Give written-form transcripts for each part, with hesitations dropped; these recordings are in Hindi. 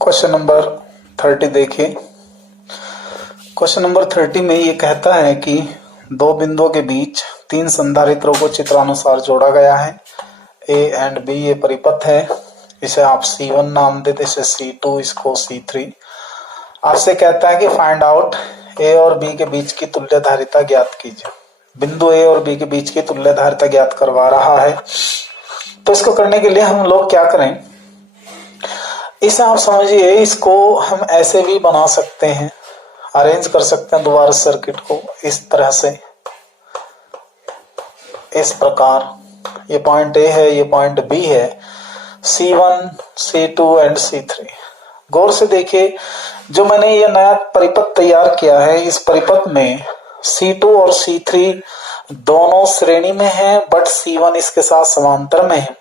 क्वेश्चन नंबर 30 देखिए। क्वेश्चन नंबर 30 में ये कहता है कि दो बिंदुओं के बीच तीन संधारित्रों को चित्रानुसार जोड़ा गया है। ए एंड बी ये परिपथ है, इसे आप C1 नाम देते, इसे C2, इसको C3। आपसे कहता है कि फाइंड आउट ए और बी के बीच की तुल्यधारिता ज्ञात कीजिए। बिंदु ए और बी के बीच की तुल्यधारिता ज्ञात करवा रहा है। तो इसको करने के लिए हम लोग क्या करें, इसे आप समझिए, इसको हम ऐसे भी बना सकते हैं, अरेंज कर सकते हैं दोबारा सर्किट को इस तरह से, इस प्रकार। ये पॉइंट ए है, ये पॉइंट बी है, C1, C2 एंड C3। गौर से देखिए, जो मैंने ये नया परिपथ तैयार किया है, इस परिपथ में C2 और C3 दोनों श्रेणी में हैं, बट C1 इसके साथ समांतर में है।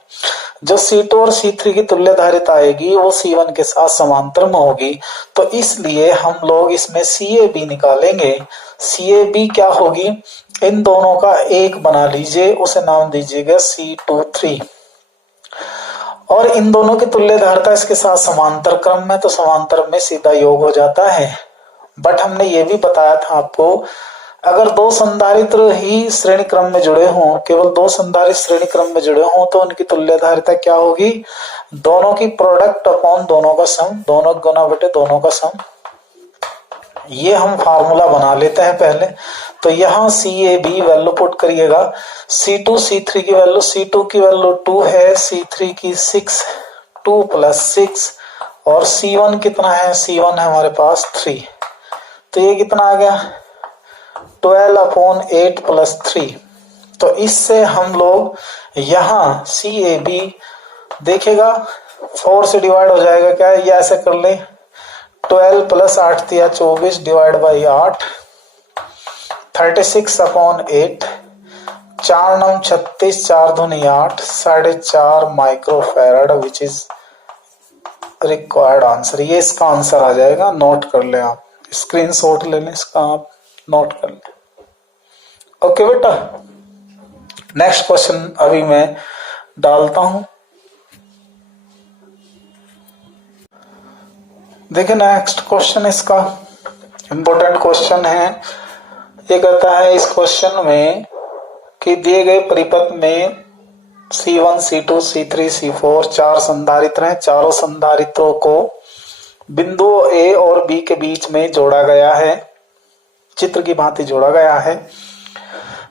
जो C2 और C3 की तुल्यधारिता आएगी वो C1 के साथ समांतर में होगी। तो इसलिए हम लोग इसमें CAB निकालेंगे। CAB क्या होगी, इन दोनों का एक बना लीजिए, उसे नाम दीजिएगा C23। और इन दोनों की तुल्यधारिता इसके साथ समांतर क्रम में, तो समांतर में सीधा योग हो जाता है। बट हमने ये भी बताया था आपको, अगर दो संधारित्र ही श्रेणी क्रम में जुड़े हों, केवल दो संधारित्र श्रेणी क्रम में जुड़े हों, तो उनकी तुल्यधारिता क्या होगी, दोनों की प्रोडक्ट अपॉन दोनों का सम, दोनों गुना बटे दोनों का सम। ये हम फार्मूला बना लेते हैं पहले। तो यहाँ CAB वैल्यू पुट करिएगा। C2 C3 की वैल्यू, C2 की वैल्यू 2 है, C3 की 6, 2 + 6, और C1 कितना है, C1 है हमारे पास 3। तो ये कितना आ गया, 12/8 + 3। तो इससे हम लोग यहाँ CAB देखेगा 4 से डिवाइड हो जाएगा क्या, ये ऐसे कर ले, 12 + 8 = 24 / 8, 36/8, 4 × 9 = 36, 4 दूनी 8, 4.5 microfarad, which is required answer. ये इसका आंसर आ जाएगा, नोट कर ले आप, स्क्रीनशॉट ले लें इसका, आप नोट कर लें। ओके बेटा, नेक्स्ट क्वेश्चन अभी मैं डालता हूं। देखिए नेक्स्ट क्वेश्चन इसका इंपॉर्टेंट क्वेश्चन है। ये कहता है इस क्वेश्चन में कि दिए गए परिपथ में C1, C2, C3, C4 चार संधारित्र हैं। चारों संधारित्रों को बिंदु A और B के बीच में जोड़ा गया है, चित्र की भांति जोड़ा गया है।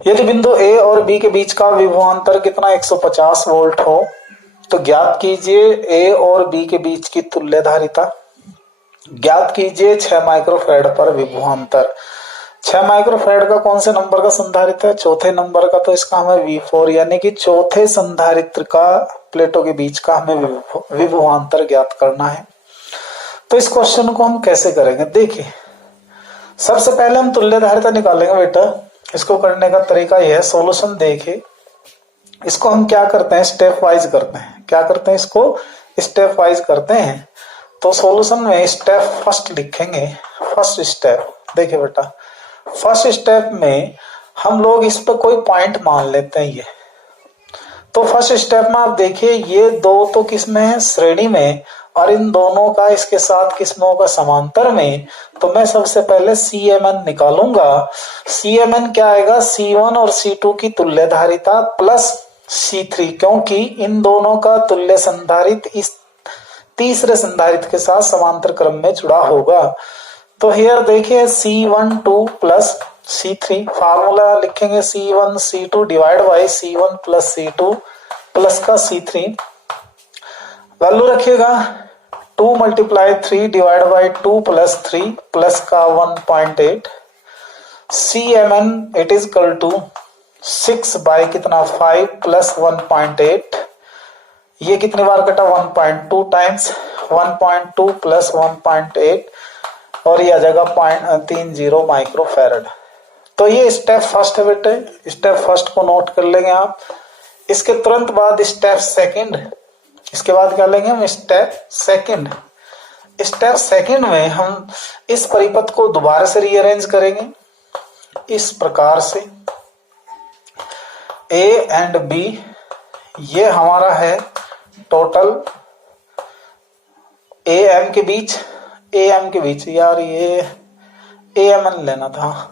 यदि बिंदु A और B के बीच का विभवांतर कितना 150 वोल्ट हो, तो ज्ञात कीजिए A और B के बीच की तुल्यधारिता। ज्ञात कीजिए 6 माइक्रोफैराड पर विभवांतर। 6 माइक्रोफैराड का कौन से नंबर का संधारित्र है, चौथे नंबर का, तो इसका हमें V4 यानी कि चौथे संधारित्र का प्लेटों के बीच का हमें विभवांतर ज्ञात करना है। तो इस क्वेश्चन को हम कैसे करेंगे, देखिए सबसे पहले हम तुल्यधारिता निकालेंगे बेटा। इसको करने का तरीका यह है, सॉल्यूशन देखिए, इसको हम क्या करते हैं, स्टेप वाइज करते हैं। क्या करते हैं, इसको स्टेप वाइज करते हैं। तो सॉल्यूशन में स्टेप फर्स्ट लिखेंगे। फर्स्ट स्टेप देखिए बेटा, फर्स्ट स्टेप में हम लोग इस पर कोई पॉइंट मान लेते हैं। ये तो फर्स्ट स्टेप में आप देखिए, ये दो तो किस में है, श्रेणी में, और इन दोनों का इसके साथ किस्मों का समांतर में। तो मैं सबसे पहले CMN निकालूंगा। CMN क्या आएगा, C1 और C2 की तुल्यधारिता प्लस C3, क्योंकि इन दोनों का तुल्य संधारित्र इस तीसरे संधारित्र के साथ समांतर क्रम में जुड़ा होगा। तो हियर देखिए C12 प्लस C3, फार्मूला लिखेंगे C1 C2 divide by C1 plus C2 plus का C3, वैल्यू रखिएगा 2 × 3 डिवाइड बाई 2 प्लस 3 प्लस का 1.8। CMN it is equal to 6 by कितना 5 प्लस 1.8। ये कितनी बार कटा, 1.2 टाइम्स 1.2 प्लस 1.8, और ये आ जाएगा 0.30 माइक्रोफैराड। तो ये स्टेप फर्स्ट है बेटे, स्टेप फर्स्ट को नोट कर लेंगे आप। इसके तुरंत बाद स्टेप सेकंड, इसके बाद क्या लेंगे हम, स्टेप सेकंड। स्टेप सेकंड में हम इस परिपथ को दोबारा से रीअरेंज करेंगे इस प्रकार से। A एंड B ये हमारा है टोटल ए एम के बीच, ए एम के बीच, यार ये ए एम एन लेना था,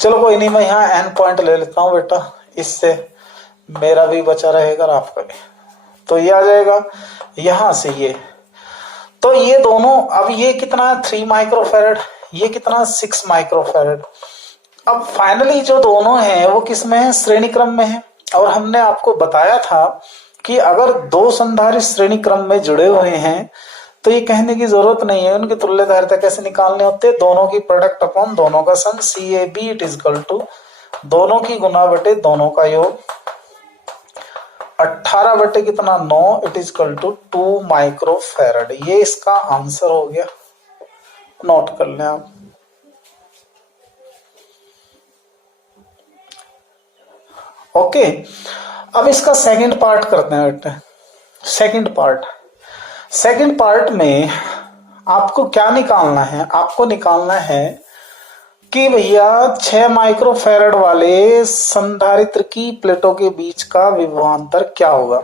चलो कोई नहीं, मैं यहाँ एन पॉइंट ले लेता हूँ बेटा, इससे मेरा भी बचा रहेगा और आपका भी। तो ये आ जाएगा यहां से ये, तो ये दोनों, अब ये कितना है 3 माइक्रोफैरड, ये कितना 6 माइक्रोफैरड। अब फाइनली जो दोनों हैं वो किस में है, श्रेणी क्रम में है। और हमने आपको बताया था कि अगर दो संधारित्र श्रेणी क्रम में जुड़े हुए हैं तो ये कहने की जरूरत नहीं है उनकी तुल्य धारिता कैसे निकालने होते, दोनों की प्रोडक्ट अपॉन दोनों का sum, C A B it is equal to दोनों की गुना बटे दोनों का योग, 18 बटे कितना 9 it is equal to 2 microfarad. ये इसका आंसर हो गया, नोट कर लें आप। ओके, अब इसका सेकंड पार्ट करते हैं बेटा। सेकंड पार्ट में आपको क्या निकालना है, आपको निकालना है कि भैया 6 माइक्रोफैरड वाले संधारित्र की प्लेटों के बीच का विभवांतर क्या होगा।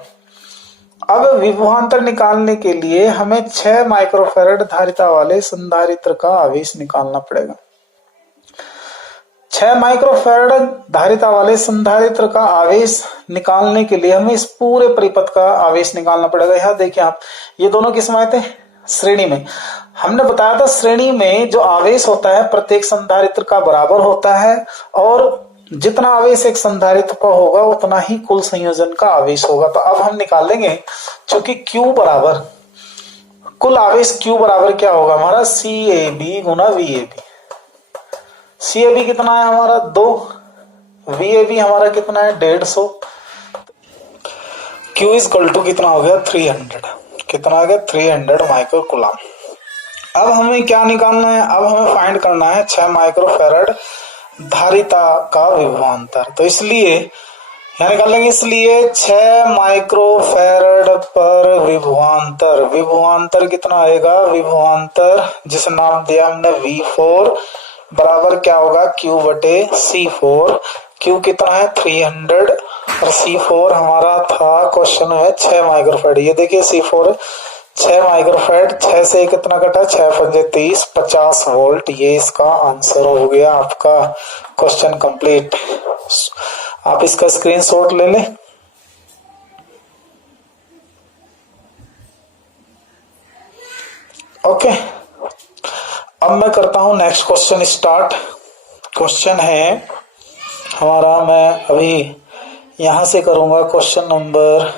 अब विभवांतर निकालने के लिए हमें 6 माइक्रोफैरड धारिता वाले संधारित्र का आवेश निकालना पड़ेगा। 6 माइक्रोफैरड धारिता वाले संधारित्र का आवेश निकालने के लिए हमें इस पूरे परिपथ का आवेश निकालना पड़ेगा। यहां देखिए आप, ये दोनों किस में आए थे, श्रेणी में। हमने बताया था श्रेणी में जो आवेश होता है प्रत्येक संधारित्र का बराबर होता है, और जितना आवेश एक संधारित्र पर होगा उतना ही कुल संयोजन का आवेश होगा। तो अब हम निकालेंगे, चूंकि Q बराबर, कुल आवेश Q बराबर क्या होगा हमारा, सी ए बी गुना V A B. C A B कितना है हमारा 2, वी ए बी हमारा कितना है 150, Q इज इक्वल टू कितना हो गया 300, कितना आ गया 300 माइक्रो कूलम। अब हमें क्या निकालना है, अब हमें फाइंड करना है 6 माइक्रोफैरड धारिता का विभवांतर। तो इसलिए यहाँ निकालेंगे, इसलिए 6 माइक्रोफैरड पर विभवांतर, विभवांतर कितना आएगा, विभवांतर जिसे नाम दिया हमने V4 बराबर क्या होगा Q बटे C4। Q कितना है 300 और C4 हमारा था क्वेश्चन है 6 माइक्रोफैरड। ये देखिए C4 6 माइक्रोफैरड, 6 से कितना कटा 6 पंजे 30, 50 वोल्ट। ये इसका आंसर हो गया आपका क्वेश्चन कंप्लीट। आप इसका स्क्रीनशॉट ले लें। ओके, अब मैं करता हूं नेक्स्ट क्वेश्चन स्टार्ट। क्वेश्चन है हमारा, मैं अभी यहां से करूंगा क्वेश्चन नंबर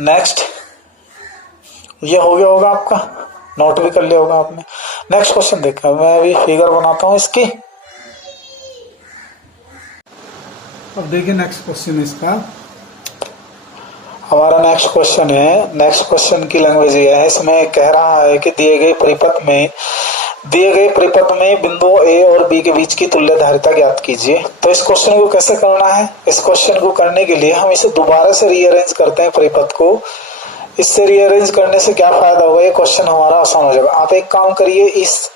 नेक्स्ट। ये हो गया होगा आपका, नोट भी कर लिया होगा आपने। नेक्स्ट क्वेश्चन देखा, मैं अभी फिगर बनाता हूं इसकी। अब देखिए नेक्स्ट क्वेश्चन इसका, हमारा नेक्स्ट क्वेश्चन है। नेक्स्ट क्वेश्चन की लैंग्वेज ये है, इसमें कह रहा है कि दिए गए परिपथ में बिंदु ए और बी के बीच की तुल्य धारिता ज्ञात कीजिए। तो इस क्वेश्चन को कैसे करना है, इस क्वेश्चन को करने के लिए हम इसे दोबारा से रीअरेंज करते हैं परिपथ को। इससे रीअरेंज करने से क्या फायदा होगा, ये क्वेश्चन हमारा आसान हो जाएगा। आप एक काम करिए, इस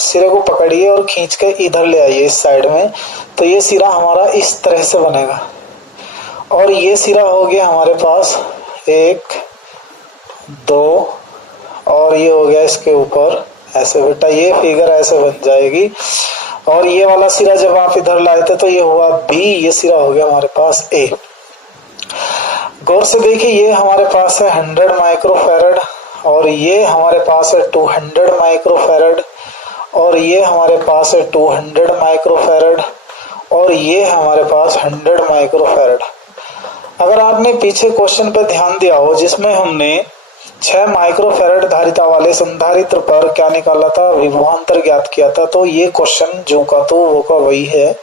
सिरे को पकड़िए और खींच के इधर ले आइए इस साइड में, तो ये सिरा हमारा इस तरह से बनेगा। और ये सिरा हो गया हमारे पास 1 2 और ये हो गया इसके ऊपर ऐसे। बेटा ये फिगर ऐसे बन जाएगी। और ये वाला सिरा जब आप इधर लाए थे तो ये हुआ B, ये सिरा हो गया हमारे पास A। गौर से देखिए, ये हमारे पास है 100 माइक्रोफैरड और ये हमारे पास है 200 माइक्रोफैरड और ये हमारे पास है 200 माइक्रोफैरड और ये हमारे पास 100 माइक्रोफैरड। अगर आपने पीछे क्वेश्चन पर ध्यान दिया हो जिसमें हमने 6 माइक्रोफैरड धारिता वाले संधारित्र पर क्या निकाला था, विभवांतर ज्ञात किया था, तो ये क्वेश्चन जो का तो वो का वही है।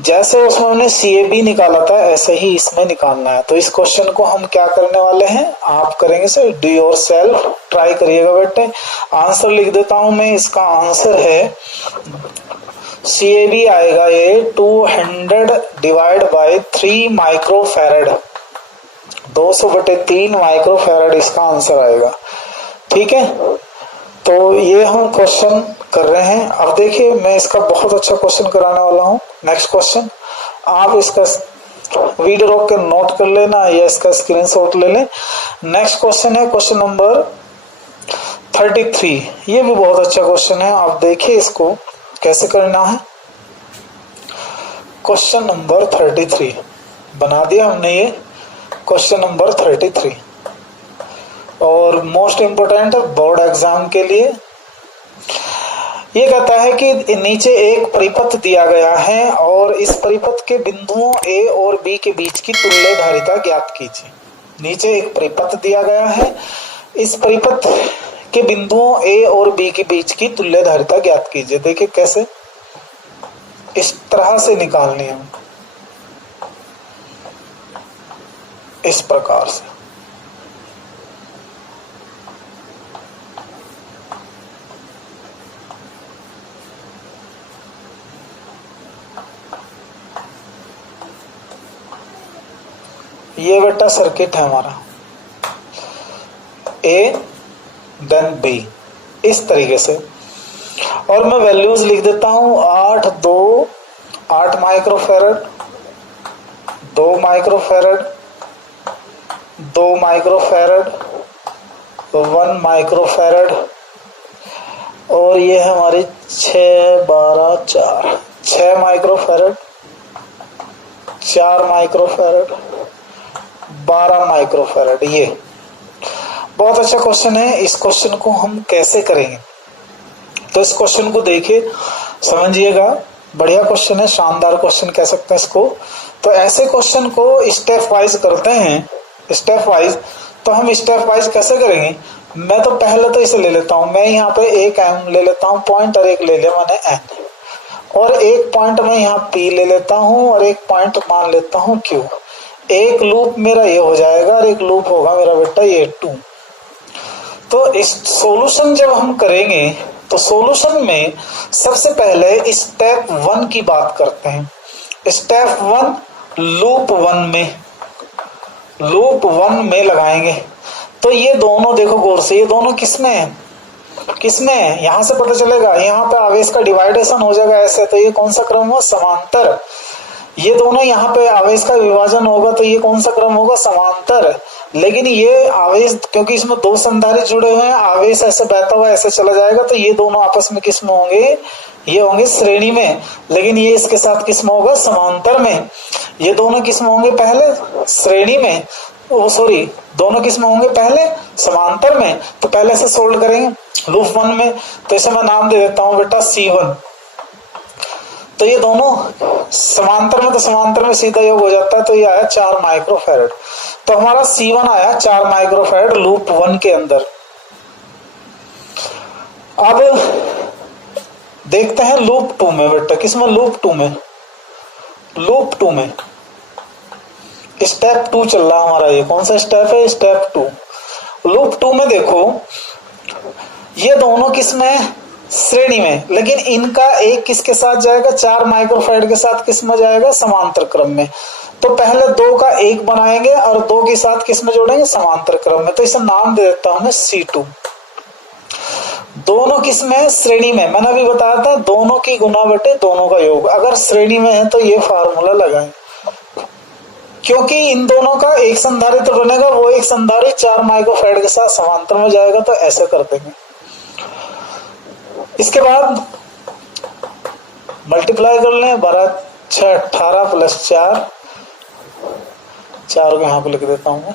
जैसे उसमें हमने CAB निकाला था ऐसे ही इसमें निकालना है। तो इस क्वेश्चन को हम क्या करने वाले हैं, आप करेंगे sir do your self, try करिएगा बेटे। आंसर लिख देता हूं मैं, इसका आंसर है CAB आएगा ये 200 डिवाइड बाय 3 माइक्रोफैरड, 200/3 माइक्रोफैरड इसका आंसर आएगा। ठीक है, तो ये हम क्वेश्चन कर रहे हैं। अब देखिए मैं इसका बहुत अच्छा क्वेश्चन कराने वाला हूं। नेक्स्ट क्वेश्चन, आप इसका वीडियो रोक के नोट कर लेना या इसका स्क्रीनशॉट ले लें। नेक्स्ट क्वेश्चन है क्वेश्चन नंबर 33, ये भी बहुत अच्छा क्वेश्चन है। आप देखिए इसको कैसे करना है। क्वेश्चन नंबर 33 बना दिया हमने, ये क्वेश्चन नंबर 33 और मोस्ट इंपोर्टेंट है बोर्ड एग्जाम के लिए। ये कहता है कि नीचे एक परिपथ दिया गया है और इस परिपथ के बिंदुओं ए और बी के बीच की तुल्यधारिता ज्ञात कीजिए। नीचे एक परिपथ दिया गया है, इस परिपथ के बिंदुओं ए और बी के बीच की तुल्यधारिता ज्ञात कीजिए। देखिए कैसे, इस तरह से निकालनी है, इस प्रकार से। ये बेटा सर्किट है हमारा, ए देन बी, इस तरीके से। और मैं वैल्यूज लिख देता हूं, 8 माइक्रोफेरेड, 2 माइक्रोफेरेड, 2 माइक्रोफेरेड, 1 माइक्रोफेरेड, और ये है हमारी 6 12 4, 6 माइक्रोफेरेड, 4 माइक्रोफेरेड, 12 माइक्रोफेरेड। ये बहुत अच्छा क्वेश्चन है। इस क्वेश्चन को हम कैसे करेंगे, तो इस क्वेश्चन को देखिए, समझिएगा। बढ़िया क्वेश्चन है, शानदार क्वेश्चन कह सकते हैं इसको। तो ऐसे क्वेश्चन को स्टेप वाइज करते हैं, स्टेप वाइज। तो हम स्टेप वाइज कैसे करेंगे, मैं तो पहले तो इसे ले लेता हूं, मैं यहाँ पे एक एम ले लेता हूँ पॉइंट और एक ले लिया मैंने एन, और एक पॉइंट मैं यहाँ पी ले लेता हूँ और एक पॉइंट मान लेता हूँ क्यू। एक लूप मेरा ये हो जाएगा और एक लूप होगा मेरा बेटा ये 2। तो इस सॉल्यूशन जब हम करेंगे तो सॉल्यूशन में सबसे पहले स्टेप 1 की बात करते हैं। स्टेप 1 लूप 1 में लगाएंगे। तो ये दोनों देखो गौर से, ये दोनों किसमें है, किसमें है, यहां से पता चलेगा। यहाँ पे आवेश का डिवाइडेशन हो जाएगा ऐसे, तो ये कौन सा क्रम हुआ, समांतर। ये दोनों यहाँ पे आवेश का विभाजन होगा, तो ये कौन सा क्रम होगा, समांतर। लेकिन ये आवेश, क्योंकि इसमें 2 संधारित्र जुड़े हुए हैं, आवेश ऐसे बहता हुआ ऐसे चला जाएगा, तो ये दोनों आपस में किस में होंगे, ये होंगे श्रेणी में। लेकिन ये इसके साथ किस में होगा, समांतर में। ये दोनों किस में होंगे, पहले श्रेणी में, सॉरी, दोनों किस में होंगे, पहले समांतर में। तो पहले से सोल्व करेंगे लूप 1 में, तो इसे मैं नाम दे देता हूं बेटा C1। तो ये दोनों समांतर में, तो समांतर में सीधा योग हो जाता है, तो ये आया 4 माइक्रोफेरेड। तो हमारा C1 आया 4 माइक्रोफेरेड लूप 1 के अंदर। अब देखते हैं लूप 2 में बेटा, किसमें, लूप 2 में। लूप 2 में स्टेप 2 चल रहा हमारा, ये कौन सा स्टेप है, स्टेप 2। लूप 2 में देखो, ये दोनों किसमें, श्रेणी में, लेकिन इनका एक किसके साथ जाएगा, 4 माइक्रोफेरेड के साथ किसमें जाएगा, समांतर क्रम में। तो पहले 2 का 1 बनाएंगे और 2 के साथ किसमें जोड़ेंगे, समांतर क्रम में। तो इसे नाम दे देता हूं मैं C2। दोनों किसमें, श्रेणी में। मैंने अभी बताया था दोनों की गुना बटे दोनों का योग। अगर श्रेणी में है तो ये फार्मूला लगाएं, क्योंकि इन दोनों का एक संधारित्र बनेगा, वो एक संधारित्र 4 माइक्रोफेरेड के साथ समांतर में जाएगा, तो ऐसे कर देंगे। इसके बाद मल्टीप्लाई कर लें, 12 6 18 प्लस 4 को यहां पे लिख देता हूं मैं।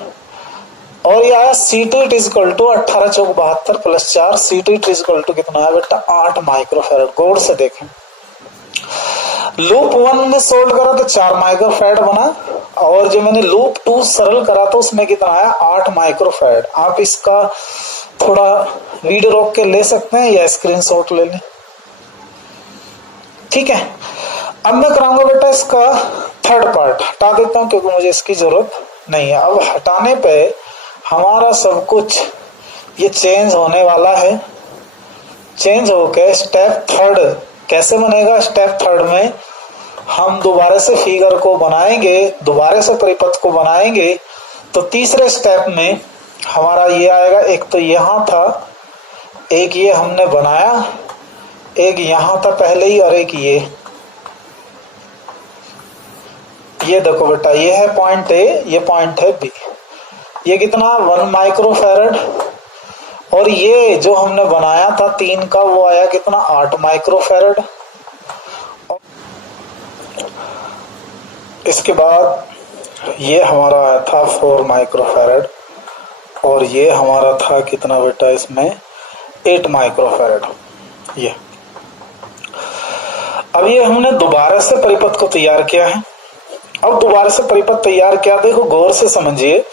और ये आया C2 it is equal to 18 चौक 72 plus 4। C2 it is equal to कितना है बेटा, 8 माइक्रोफेरेड। गौर से देखें, लूप 1 में सोल्व करा तो 4 माइक्रोफेरेड बना, और जो मैंने लूप 2 सरल करा तो उसमें कितना आया, 8 माइक्रोफेरेड। आप इसका थोड़ा वीडियो रोक के ले सकते हैं या स्क्रीनशॉट ले लें, ठीक है। अब मैं कराऊंगा बेटा इसका थर्ड पार्ट, हटा देता हूं क्योंकि मुझे इसकी जरूरत नहीं है। अब हटाने पे हमारा सब कुछ ये चेंज होने वाला है। चेंज होके स्टेप 3 कैसे बनेगा, स्टेप 3 में हम दोबारा से फिगर को बनाएंगे, दोबारा से परिपथ को बनाएंगे। तो तीसरे स्टेप में हमारा ये आएगा, एक तो यहां था, एक ये हमने बनाया, एक यहां था पहले ही, और एक ये देखो बेटा, ये है पॉइंट ए, ये पॉइंट है बी। ये कितना, 1 माइक्रोफेरेड, और ये जो हमने बनाया था 3 का वो आया कितना 8 माइक्रोफैरड। इसके बाद ये हमारा आया था 4 माइक्रोफैरड और ये हमारा था कितना बेटा इसमें 8 माइक्रोफैरड। ये अब ये हमने दोबारा से परिपथ को तैयार किया है। अब दोबारा से परिपथ तैयार किया, देखो गौर से समझिए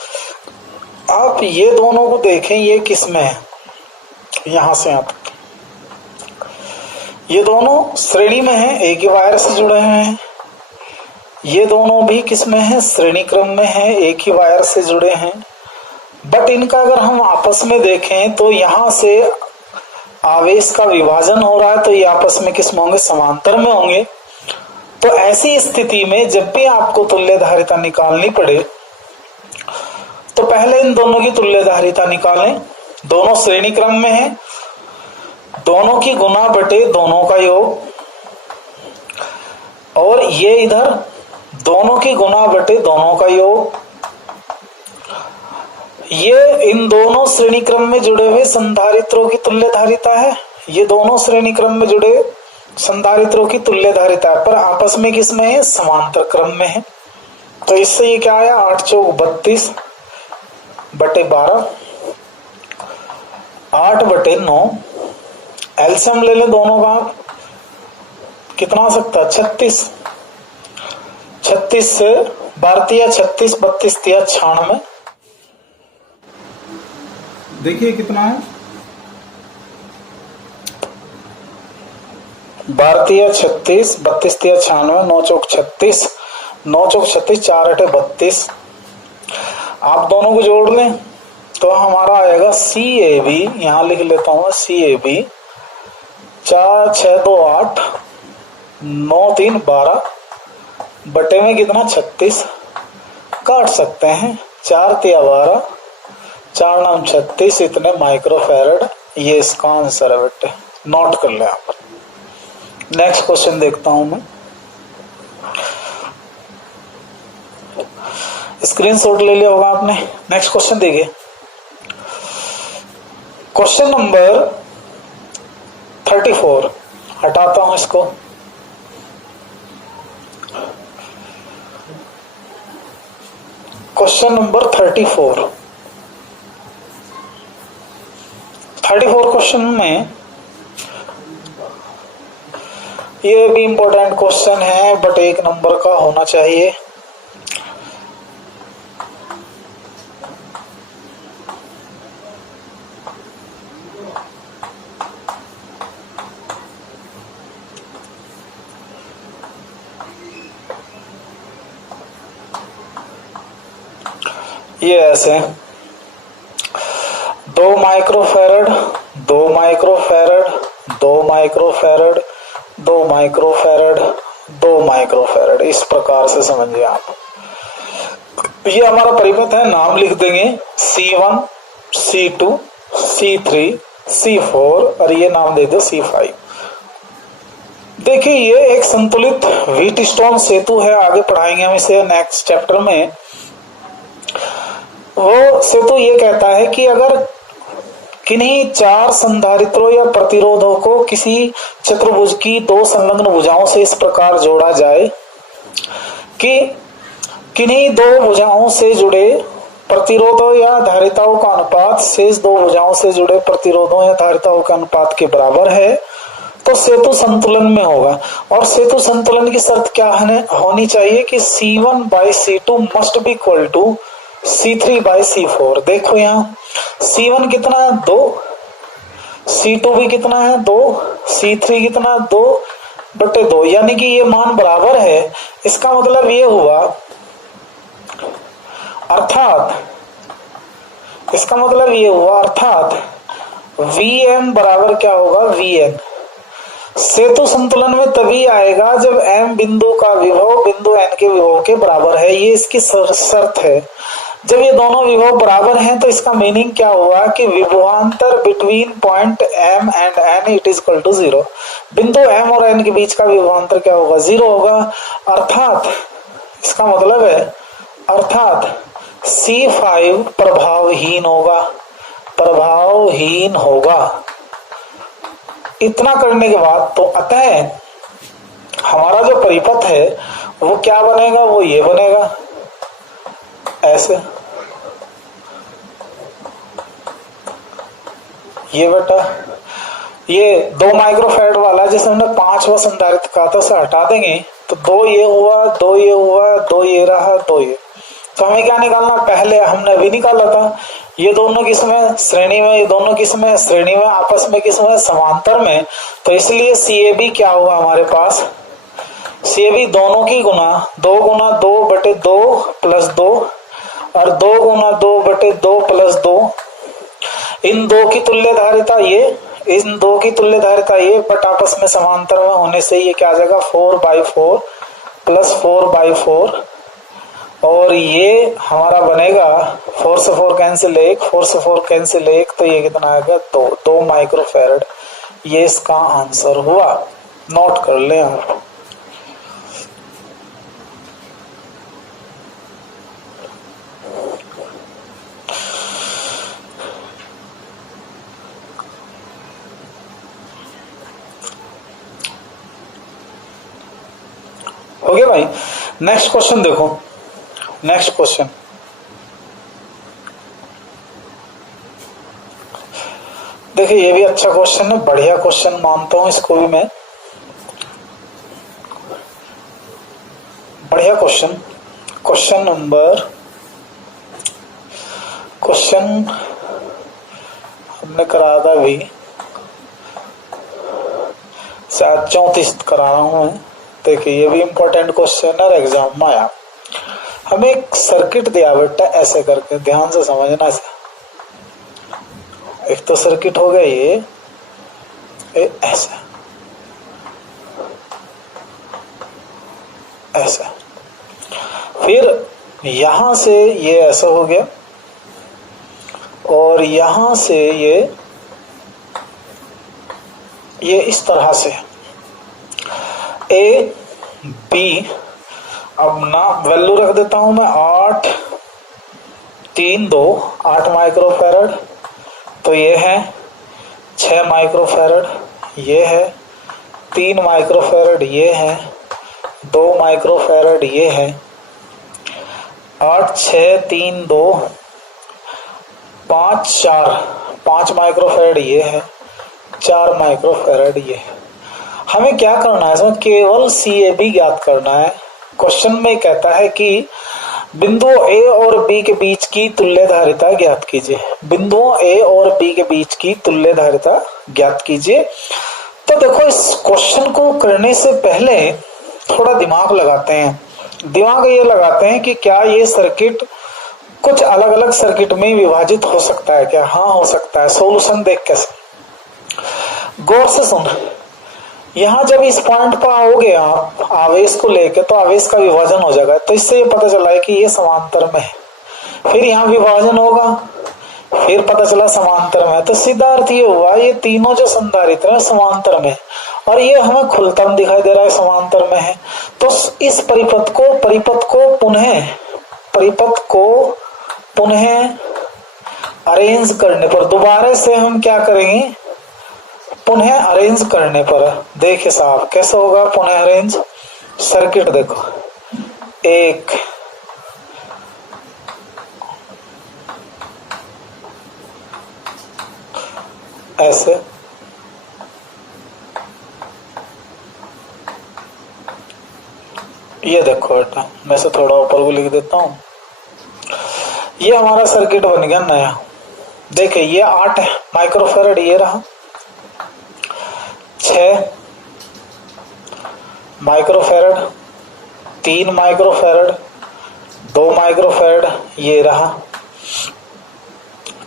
आप, ये दोनों को देखें ये किस में है, यहां से यहां तक ये दोनों श्रेणी में हैं, एक ही वायर से जुड़े हुए हैं। ये दोनों भी किस में है, श्रेणी क्रम में है, एक ही वायर से जुड़े हैं। बट इनका अगर हम आपस में देखें तो यहां से आवेश का विभाजन हो रहा है, तो ये आपस में किस में होंगे, समांतर में होंगे। तो ऐसी स्थिति में जब भी आपको तुल्य धारिता निकालनी पड़े तो पहले इन दोनों की तुल्य धारिता निकालें। दोनों श्रेणी क्रम में हैं, दोनों की गुना बटे दोनों का योग, और ये इधर दोनों की गुना बटे दोनों का योग। ये इन दोनों श्रेणी क्रम में जुड़े हुए संधारित्रों की तुल्य धारिता है। ये दोनों श्रेणी क्रम में जुड़े संधारित्रों की तुल्य धारिता है, पर आपस में किस में है, समांतर क्रम में है। तो इससे ये क्या आया 8 चौक 32 बटे 12, 8 बटे 9, एलसीएम ले ले दोनों का, कितना आ सकता है 36। 36 से 12 36 32 96। देखिए कितना है 12 36 32 96, 9 चौक 36, 9 चौक 36, 4 8 32। आप दोनों को जोड़ लें तो हमारा आएगा CAB, यहां लिख लेता हूं CAB 4 6 2 8 9 3 12 बटे में कितना 36, काट सकते हैं 4 3 12 4 9 36, इतने माइक्रोफैरड। ये इसका आंसर है बेटे, नोट कर ले आप। नेक्स्ट क्वेश्चन देखता हूं मैं, स्क्रीनशॉट ले लिया होगा आपने। नेक्स्ट क्वेश्चन देखिए, क्वेश्चन नंबर 34, हटाता हूं इसको। क्वेश्चन नंबर 34 क्वेश्चन में ये भी इंपॉर्टेंट क्वेश्चन है, बट 1 नंबर का होना चाहिए। ये ऐसे 2 microfarad 2 microfarad 2 microfarad 2 microfarad 2 microfarad, इस प्रकार से समझिए आप। ये हमारा परिपथ है, नाम लिख देंगे C1 C2 C3 C4 और ये नाम दे दो C5। देखिए ये एक संतुलित व्हीटस्टोन सेतु है, आगे पढ़ाएंगे हम इसे नेक्स्ट चैप्टर में। वो सेतु ये कहता है कि अगर किन्हीं 4 संधारित्रों या प्रतिरोधों को किसी चतुर्भुज की 2 संलग्न भुजाओं से इस प्रकार जोड़ा जाए कि किन्हीं 2 भुजाओं से जुड़े प्रतिरोधों या धारिताओं का अनुपात शेष 2 भुजाओं से जुड़े प्रतिरोधों या धारिताओं के अनुपात के बराबर है, तो सेतु संतुलन में होगा। और सेतु संतुलन की शर्त क्या होनी चाहिए कि C1 by C2 must be equal to C3 by C4। देखो यहाँ C1 कितना है 2, C2 भी कितना है 2, C3 कितना 2 बटे 2, यानी कि ये मान बराबर है। इसका मतलब ये हुआ, अर्थात Vm बराबर क्या होगा Vn। सेतु संतुलन में तभी आएगा जब m बिंदु का विभव बिंदु n के विभव के बराबर है, ये इसकी शर्त है। जब ये दोनों विभव बराबर हैं तो इसका मीनिंग क्या हुआ कि विभवांतर between point m and n it is equal to 0। बिंदु m और n के बीच का विभवांतर क्या होगा 0 होगा। अर्थात इसका मतलब है, अर्थात C5 प्रभावहीन होगा। प्रभावहीन होगा। इतना करने के बाद तो अतः हमारा जो परिपथ है वो क्या बनेगा, वो ये बनेगा ऐसे, ये बेटा ये 2 माइक्रोफैराड वाला जैसे हमने 5 व संधारित्र कहा था उसे हटा देंगे तो 2 ये हुआ, 2 ये हुआ, 2 ये रहा, 2 ये। तो हमें क्या निकालना, पहले हमने अभी निकाला था ये दोनों किसमें श्रेणी में, ये दोनों किसमें श्रेणी में, आपस में किसमें समांतर में। तो इसलिए CAB क्या हुआ हमारे पास, CAB दोनों की गुना 2 गुना 2 बटे 2 प्लस 2 और 2 गुना 2 बटे 2 प्लस 2। इन दो की तुल्य धारिता ये, इन दो की तुल्य धारिता ये, बट आपस में समांतर में होने से ये क्या आ जाएगा 4/4 प्लस 4/4 और ये हमारा बनेगा 4 से 4 कैंसिल 1, 4 से 4 कैंसिल 1, तो ये कितना आएगा 2 माइक्रोफैराड। ये इसका आंसर हुआ, नोट कर लें आप। हो गया भाई। नेक्स्ट क्वेश्चन देखो, नेक्स्ट क्वेश्चन देखिए, ये भी अच्छा क्वेश्चन है, बढ़िया क्वेश्चन मानता हूं इसको भी मैं, बढ़िया क्वेश्चन। क्वेश्चन हमने कराया था अभी, शायद 34 करा रहा हूं मैं। देखिए ये भी इंपॉर्टेंट क्वेश्चन है और एग्जाम में आया। हमें एक सर्किट दिया बेटा ऐसे करके, ध्यान से समझना इसे। एक तो सर्किट हो गया ये ऐसा ऐसा, फिर यहां से ये ऐसा हो गया और यहां से ये इस तरह से A B। अब ना वैल्यू रख देता हूं मैं 8 3 2 8 माइक्रोफैरड, तो ये है 6 माइक्रोफैरड, ये है 3 माइक्रोफैरड, ये है 2 माइक्रोफैरड, ये है 8 6 3 2 5 4 5 माइक्रोफैरड, ये है 4 माइक्रोफैरड, ये है। हमें क्या करना है इसमें, केवल CAB ज्ञात करना है। क्वेश्चन में कहता है कि बिंदुओं A और B के बीच की तुल्य धारिता ज्ञात कीजिए। बिंदुओं A और B के बीच की तुल्य धारिता ज्ञात कीजिए। तो देखो इस क्वेश्चन को करने से पहले थोड़ा दिमाग लगाते हैं। दिमाग ये लगाते हैं कि क्या ये सर्किट कुछ अलग अलग सर्किट में विभाजित हो सकता है क्या? हाँ हो सकता है। सॉल्यूशन देख कैसे, गौर से सुन। यहाँ जब इस पॉइंट पर आओगे आप आवेश को लेके, तो आवेश का विभाजन हो जाएगा। तो इससे ये पता चला है कि ये समांतर में है। फिर यहाँ विभाजन होगा, फिर पता चला समांतर में है। तो सीधा अर्थ ये हुआ ये तीनों जो संधारित्र है समांतर में, और ये हमें खुलता दिखाई दे रहा है समांतर में है। तो इस परिपथ को पुनः अरेंज करने पर, दोबारा से हम क्या करेंगे, पुनः अरेंज करने पर, देखिए साहब कैसे होगा पुनः अरेंज। सर्किट देखो, एक ऐसे, ये देखो बेटा, मैं से थोड़ा ऊपर को लिख देता हूं। ये हमारा सर्किट बन गया नया। देखिए ये 8 माइक्रोफैरड ये रहा, 6 माइक्रोफैरड, 3 माइक्रोफैरड, 2 माइक्रोफैरड ये रहा,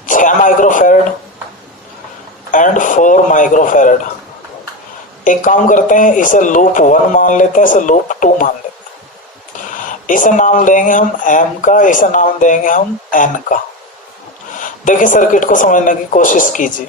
6 माइक्रोफैरड एंड 4 माइक्रोफैरड। एक काम करते हैं, इसे लूप 1 मान लेते हैं, इसे लूप 2 मान लेते हैं। इसे नाम देंगे हम M का, इसे नाम देंगे हम N का। देखिए सर्किट को समझने की कोशिश कीजिए।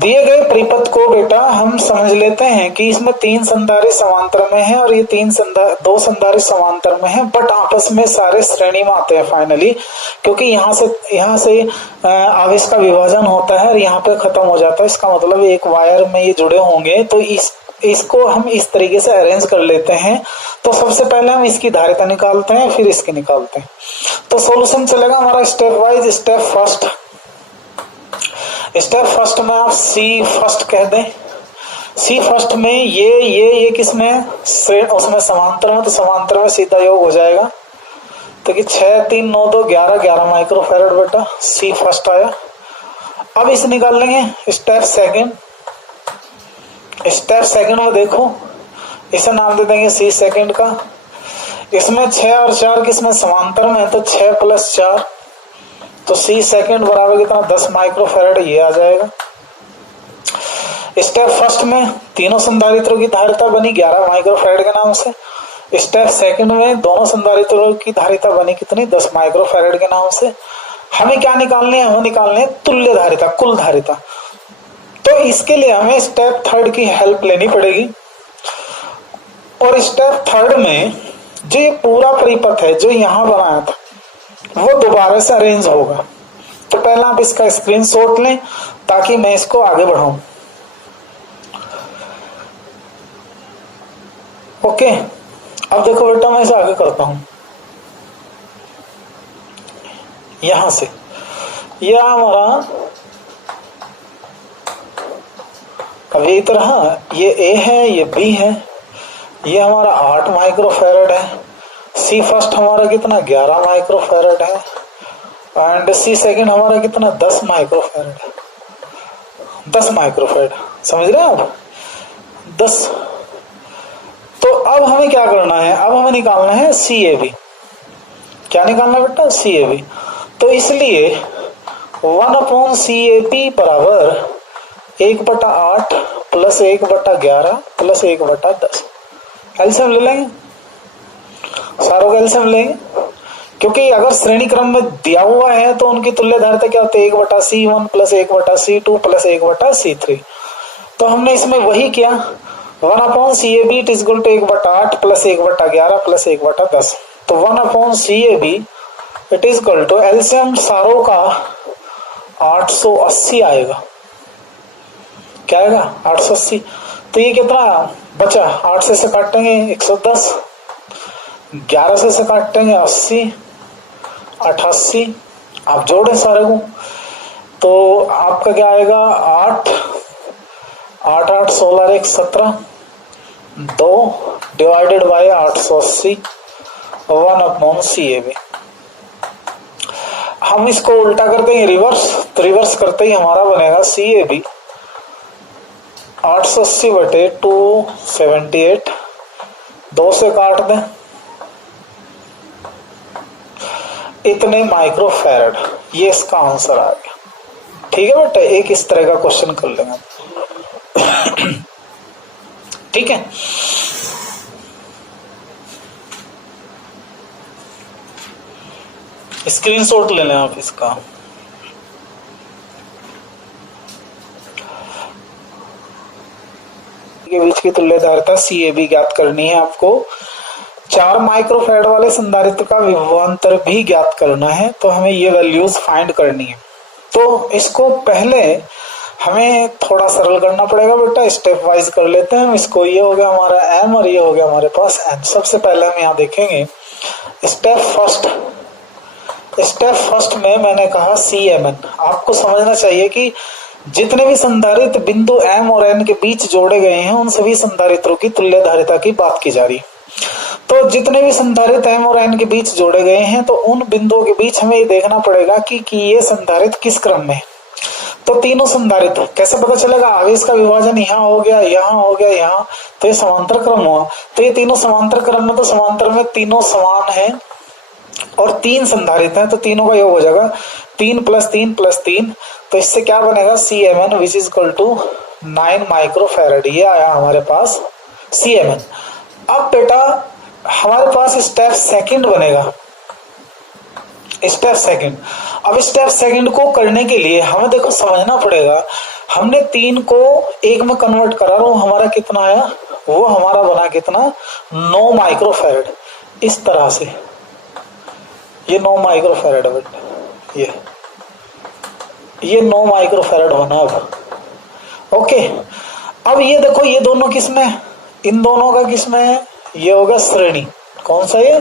दिए गए परिपथ को बेटा हम समझ लेते हैं कि इसमें 3 संधारित्र समांतर में है और ये 2 संधारित्र समांतर में है, बट आपस में सारे श्रेणी में आते हैं फाइनली, क्योंकि यहाँ से आवेश का विभाजन होता है और यहाँ पे खत्म हो जाता है। इसका मतलब एक वायर में ये जुड़े होंगे, तो इसको हम इस तरीके से अरेंज कर लेते हैं। तो सबसे पहले हम इसकी धारिता निकालते हैं, फिर इसकी निकालते हैं। तो सॉल्यूशन चलेगा हमारा स्टेप वाइज। स्टेप फर्स्ट में आप सी फर्स्ट कह दें। सी फर्स्ट में ये किसमें उसमें समांतर में, तो समांतर में सीधा योग हो जाएगा। तो कि 6 3 9 2 11 माइक्रोफैरड बेटा सी फर्स्ट आया। अब इसे निकाल लेंगे स्टेप सेकंड में देखो, इसे नाम दे देंगे सी सेकंड का। इसमें 6 और 4 किसमें समांतर में, तो 6 + 4, तो सी सेकंड बराबर कितना 10 माइक्रोफैरड ये आ जाएगा। स्टेप फर्स्ट में तीनों संधारित्रों की धारिता बनी 11 माइक्रोफैरड के नाम से। स्टेप सेकंड में दोनों संधारित्रों की धारिता बनी कितनी 10 माइक्रोफैरड के नाम से। हमें क्या निकालने हैं, हमें निकालने हैं तुल्य धारिता, कुल धारिता। तो इसके लिए हमें स्टेप थर्ड की हेल्प लेनी पड़ेगी। और स्टेप थर्ड में जो ये पूरा परिपथ है जो यहां बनाया था वो दोबारा से अरेंज होगा। तो पहला आप इसका स्क्रीनशॉट लें ताकि मैं इसको आगे बढ़ाऊं। ओके, अब देखो बेटा मैं इसे आगे करता हूं। यहां से यह हमारा अभी इस तरह ये ए है, ये बी है, ये हमारा 8 माइक्रोफैरड है। सी फर्स्ट हमारा कितना 11 माइक्रोफैरड है एंड सी सेकंड हमारा कितना 10 माइक्रोफैरड है। 10 माइक्रोफैरड समझ रहे हैं आप 10। तो अब हमें क्या करना है, अब हमें निकालना है CAB। क्या निकालना है बेटा, CAB। तो इसलिए 1/CAB बराबर 1/8 + 1/11 + 1/10। एलसीएम ले लेंगे, सारों का एलसीएम लेंगे, क्योंकि अगर श्रेणी क्रम में दिया हुआ है तो उनकी तुल्य धारिता क्या होती है 1/C1 + 1/C2 + 1/C3। तो हमने इसमें वही किया 1/CAB = 1/8 + 1/11 + 1/10। तो 1/CAB = एलसीएम सारों का 880 आएगा। क्या आएगा 880। तो ये कितना बचा, 8 से काटेंगे 110, 11 से काटेंगे 80, 88। आप जोड़ें सारे को तो आपका क्या आएगा 8 8 8 16 1 17 2 डिवाइडेड बाय 880 1/CAB। हम इसको उल्टा कर देंगे रिवर्स, तो रिवर्स करते ही हमारा बनेगा CAB 880/278, 2 से काट दें इतने माइक्रोफैरड। ये इसका आंसर आ गया। ठीक है बेटा, एक इस तरह का क्वेश्चन कर लेंगे। ठीक है, स्क्रीनशॉट ले लें आप इसका। के बीच की तुल्य धारिता CAB ज्ञात करनी है आपको। 4 माइक्रोफैरड वाले संधारित्र का विभवांतर भी ज्ञात करना है, तो हमें ये वैल्यूज फाइंड करनी है। तो इसको पहले हमें थोड़ा सरल करना पड़ेगा बेटा, स्टेप वाइज कर लेते हैं इसको। ये हो गया हमारा M और ये हो गया हमारे पास N। सबसे पहले हम यहाँ देखेंगे स्टेप फर्स्ट में मैंने कहा CMN। आपको समझना चाहिए कि जितने भी संधारित्र बिंदु M और N के बीच जोड़े गए हैं उन सभी संधारित्रों की तुल्य धारिता की बात की जा रही है। तो जितने भी संधारित्र M और N के बीच जोड़े गए हैं तो उन बिंदुओं के बीच हमें ये देखना पड़ेगा कि ये संधारित्र किस क्रम में है। तो तीनों संधारित्र कैसे पता चलेगा, आवेश का विभाजन यहाँ हो गया, यहाँ हो गया, यहाँ, तो ये समांतर क्रम हुआ। तो ये तीनों समांतर क्रम में, तो समांतर में तीनों समान है और 3 संधारित्र हैं, तो तीनों का योग हो जाएगा 3 + 3 + 3। तो इससे क्या बनेगा CMN = 9 माइक्रोफैरड। ये आया हमारे पास CMN। अब बेटा हमारे पास स्टेप सेकंड बनेगा। स्टेप सेकंड, अब स्टेप सेकंड को करने के लिए हमें देखो समझना पड़ेगा हमने 3 को 1 में कन्वर्ट करा, वो हमारा कितना आया, वो हमारा बना कितना 9 माइक्रोफैरड। इस तरह से ये 9 माइक्रोफैरड है बेटा, ये 9 माइक्रोफैरड होना अब। ओके, अब ये देखो ये दोनों किसमें, इन दोनों का किसमें है, ये होगा श्रेणी। कौन सा, ये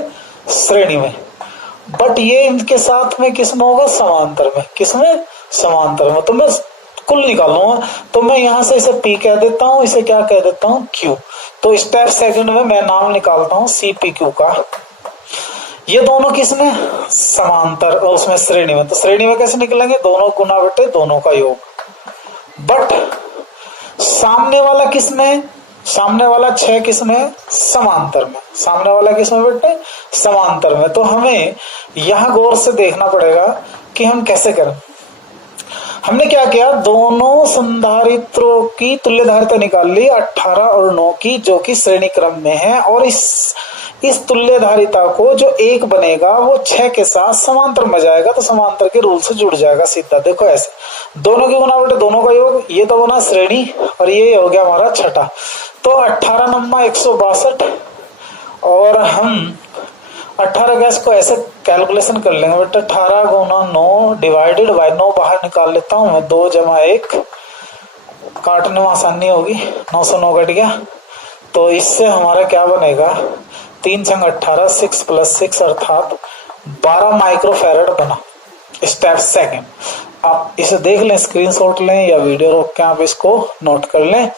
श्रेणी में। बट ये इनके साथ में किसमें होगा, समांतर में। किसमें, समांतर में। तो मैं कुल निकालूंगा, तो मैं यहां से इसे P कह देता हूं, इसे क्या कह देता हूं, Q। तो स्टेप सेकंड में मैं नाम निकालता हूं CPQ का। ये दोनों किसमें, समांतर, और उसमें श्रेणी में। तो श्रेणी में कैसे निकलेंगे, दोनों गुना बटे दोनों का योग। बट सामने वाला किसमें, सामने वाला 6 किसमें, समांतर में। सामने वाला किसमें बेटे, समांतर में। तो हमें यहां गौर से देखना पड़ेगा कि हम कैसे करें। हमने क्या किया, दोनों संधारित्रों की तुल्य धारिता निकाल ली 18 और 9 की, जो कि श्रेणी क्रम में है। और इस तुल्य धारिता को जो 1 बनेगा वो 6 के साथ समांतर में जाएगा, तो समांतर के रूल से जुड़ जाएगा सीधा। देखो ऐसे, दोनों की गुना बटे दोनों का योग, ये तो बना श्रेणी, और ये हो गया हमारा छठा। तो 18 नम्मा 162, और हम 18 का इसको ऐसे कैलकुलेशन कर लेंगे बेटा, 18 गुना 9 डिवाइडेड बाय 9 बाहर निकाल लेता हूं मैं, 2 जमा 1, काटने में आसानी होगी, 9 से 9 कट गया। तो इससे हमारा क्या बनेगा, 3 छंग 18, 6 + 6 अर्थात 12 माइक्रोफैरड बना। स्टेप सेकंड, आप इसे देख लें, स्क्रीनशॉट लें या वीडियो रोक के आप इसको नोट कर लें,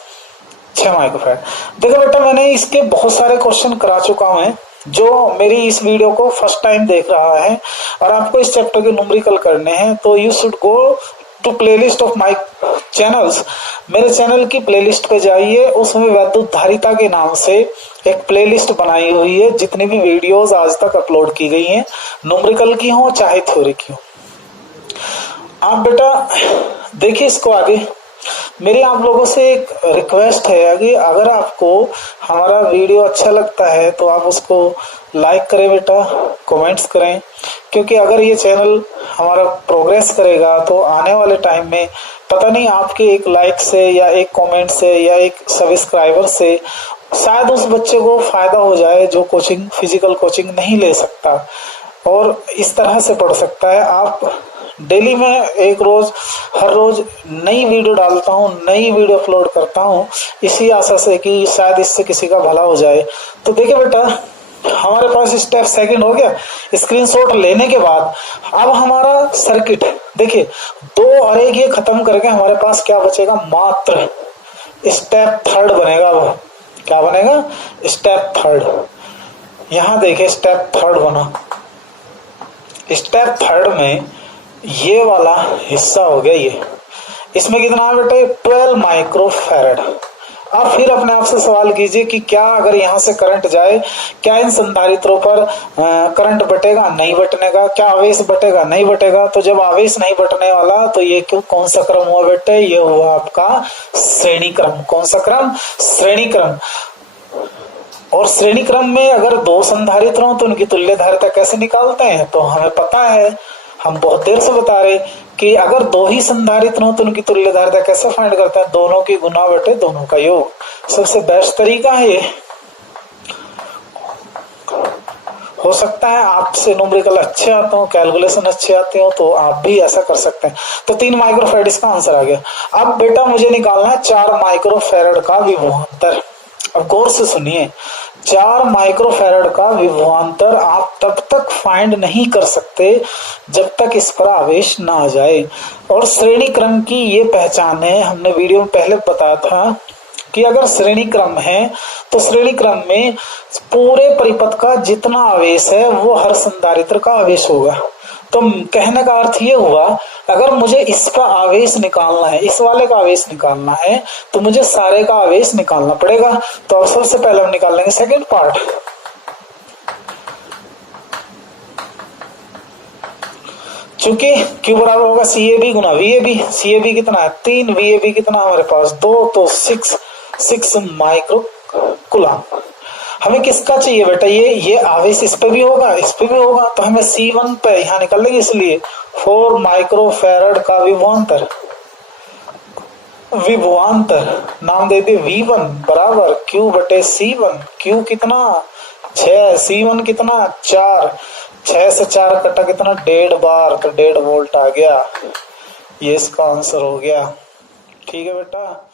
6 माइक्रोफैरड। देखो बेटा, मैंने इसके बहुत सारे क्वेश्चन करा चुका हूं। जो मेरी इस वीडियो को फर्स्ट टाइम देख रहा है और आपको इस चैप्टर के न्यूमेरिकल करने हैं, तो you should go to playlist of my channels. मेरे चैनल की प्लेलिस्ट पे जाइए, उसमें वैद्युत धारिता के नाम से एक प्लेलिस्ट बनाई हुई है। जितनी भी वीडियोस आज तक अपलोड की गई हैं, न्यूमेरिकल की हो चाहे थ्योरी की हो, आप बेटा देखिए इसको आगे। मेरी आप लोगों से एक रिक्वेस्ट है कि अगर आपको हमारा वीडियो अच्छा लगता है तो आप उसको लाइक करें बेटा, कमेंट्स करें, क्योंकि अगर ये चैनल हमारा प्रोग्रेस करेगा तो आने वाले टाइम में पता नहीं आपके एक लाइक से या एक कमेंट से या एक सब्सक्राइबर से शायद उस बच्चे को फायदा हो जाए जो कोचिंग, फिजिकल कोचिंग नहीं ले सकता और इस तरह से पढ़ सकता है। आप डेली में एक रोज, हर रोज नई वीडियो डालता हूँ, नई वीडियो अपलोड करता हूँ, इसी आशा से कि शायद इससे किसी का भला हो जाए। तो देखिए बेटा, हमारे पास स्टेप सेकंड हो गया। स्क्रीनशॉट लेने के बाद अब हमारा सर्किट देखिए, 2 और 1 ये खत्म करके हमारे पास क्या बचेगा, मात्र स्टेप थर्ड बनेगा। वो क्या बनेगा, स्टेप थर्ड। यहां देखिए स्टेप थर्ड बना। स्टेप थर्ड में ये वाला हिस्सा हो गया, ये इसमें कितना है बेटे, 12 माइक्रोफैरड। अब फिर अपने आप से सवाल कीजिए कि क्या अगर यहां से करंट जाए, क्या इन संधारित्रों पर करंट बटेगा, नहीं बटने का, क्या आवेश बटेगा, नहीं बटेगा। तो जब आवेश नहीं बटने वाला तो ये क्यों, कौन सा क्रम हुआ बेटे, ये हुआ आपका श्रेणी क्रम। कौन सा क्रम, श्रेणी क्रम। और श्रेणी क्रम में अगर 2 संधारित्र हो तो उनकी तुल्य धारिता कैसे निकालते हैं, तो हमें पता है, हम बहुत देर से बता रहे कि अगर 2 ही संधारित्र हो तो उनकी तुल्य धारिता कैसे फाइंड करते हैं, दोनों की गुना बटे दोनों का योग। सबसे बेस्ट तरीका है ये। हो सकता है आपसे न्यूमेरिकल अच्छे आते हो, कैलकुलेशन अच्छे आते हो, तो आप भी ऐसा कर सकते हैं। तो 3 माइक्रोफैरड इसका आंसर आ गया। अब बेटा मुझे निकालना है 4 माइक्रोफैरड का विभवांतर। अब गौर से सुनिए, 4 माइक्रोफैरड का विभवांतर आप तब तक फाइंड नहीं कर सकते जब तक इस पर आवेश ना आ जाए। और श्रेणी क्रम की ये पहचान है, हमने वीडियो में पहले बताया था कि अगर श्रेणी क्रम है तो श्रेणी क्रम में पूरे परिपथ का जितना आवेश है वो हर संधारित्र का आवेश होगा। तो कहने का अर्थ ये हुआ, अगर मुझे इसका आवेश निकालना है, इस वाले का आवेश निकालना है, तो मुझे सारे का आवेश निकालना पड़ेगा। तो अब सबसे पहले हम निकाल लेंगे सेकंड पार्ट। चूंकि Q बराबर होगा CAB गुना VAB। CAB कितना है 3, VAB कितना हमारे पास 2, तो 6 माइक्रो कूलम। हमें किसका चाहिए बेटा, ये आवेश इस पे भी होगा, इस पे भी होगा, तो हमें C1 पे यहाँ निकल लेंगे, इसलिए 4 माइक्रोफैरड का विभवांतर। विभवांतर नाम दे दिए V1 बराबर Q बटे C1। Q कितना 6, C1 कितना 4, 6 से 4 कटा कितना 1.5 बार, तो 1.5 वोल्ट आ गया। ये इसका आंसर हो गया। ठीक है बेटा।